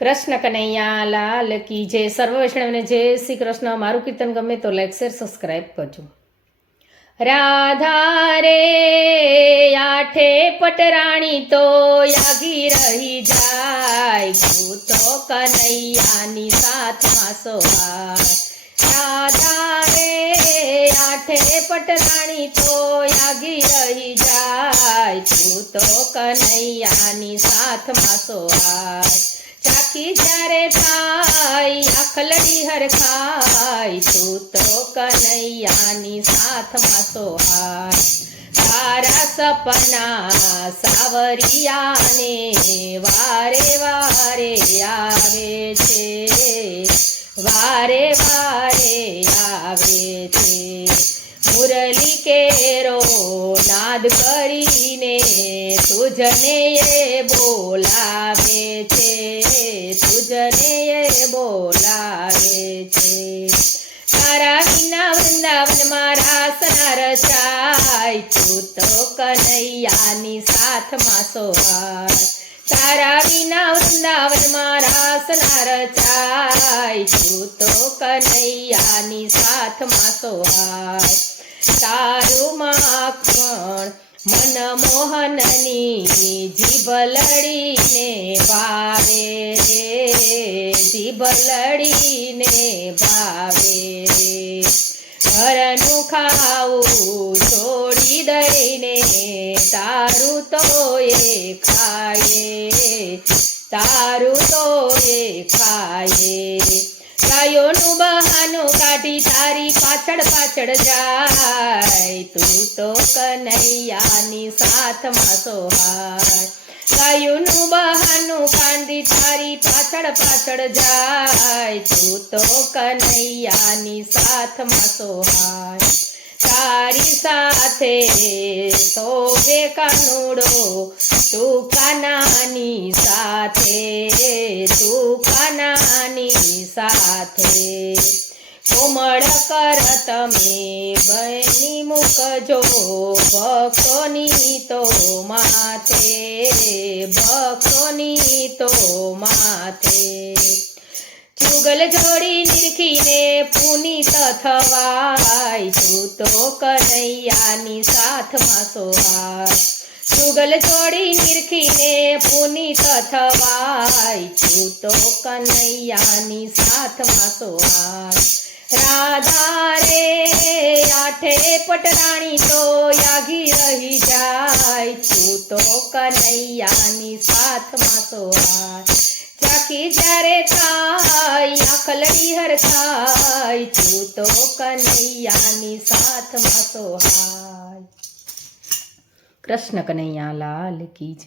કૃષ્ણ કનૈયા લાલ કી જય. સર્વ વૈષ્ણવને જય શ્રી કૃષ્ણ. મારું કીર્તન ગમે તો લાઈક શેર સબસ્ક્રાઈબ કરજો. રાધા રે આઠે પટરાણી તો યાગી રહી જાય, ભૂતો કનૈયાની સાથમાં સોહાય. રાધા રે આઠે પટરાણી તો યાગી રહી જાય, ભૂતો કનૈયાની સાથમાં સોહાય. ચાખી જ્યારે થાય આખલડી હરખાય, તું તો કનૈયાની સાથમાં સોહાય. તારા સપના સાવરિયાને વારે વારે આવે છે, વારે વારે આવે છે. મુરલી કેરો નાદ કરીને તુજને એ બોલાવે છે, તુજને એ બોલાવે છે. તારા વિના વૃંદાવનમાં રાસ ના રચાય, તું તો કનૈયાની સાથમાં સોહાય. તારા વિના વૃંદાવનમાં રાસ ના રચાય, તું તો કનૈયાની સાથમાં સોહાય. તારું માખણ મનમોહનની જીભ લડીને ભાવે રે, જીભ લડીને ભાવે રે. ઘરનું ખાવું છોડી દઈને તારું તો એ ખાયે, તારું તો એ ખાયે. ગાયોનું બહાનું કાઢી તારી પાછળ પાછળ જાય, તું તો કનૈયાની સાથમાં સોહાય. ગાયોનું બહાનું કાઢી તારી પાછળ પાછળ જાય, તું તો કનૈયાની સાથમાં સોહાય. તારી સાથે શોભે કાનુડો, તું કાનાની સાથે, તું કાનાની સાથે. કોમળ કર તમે બની મૂકજો ભક્તોની તો માથે, ભક્તોની તો માથે. જુગલ જોડી નિરખીને પુનિત થવાય, તું તો કનૈયાની સાથમાં સોહાય. જુગલ જોડી નિરખીને પુનિત થવાય, તું તો કનૈયાની સાથમાં સોહાય. રાધા રે આઠે પટરાણી તો યાગી રહી જાય, તું તો કનૈયાની સાથમાં સોહાય. ચાખી જ્યારે થાય આખલડી હરખાય, તું તો કનૈયાની સાથમાં સોહાય. કૃષ્ણ કનૈયા લાલ કી જય.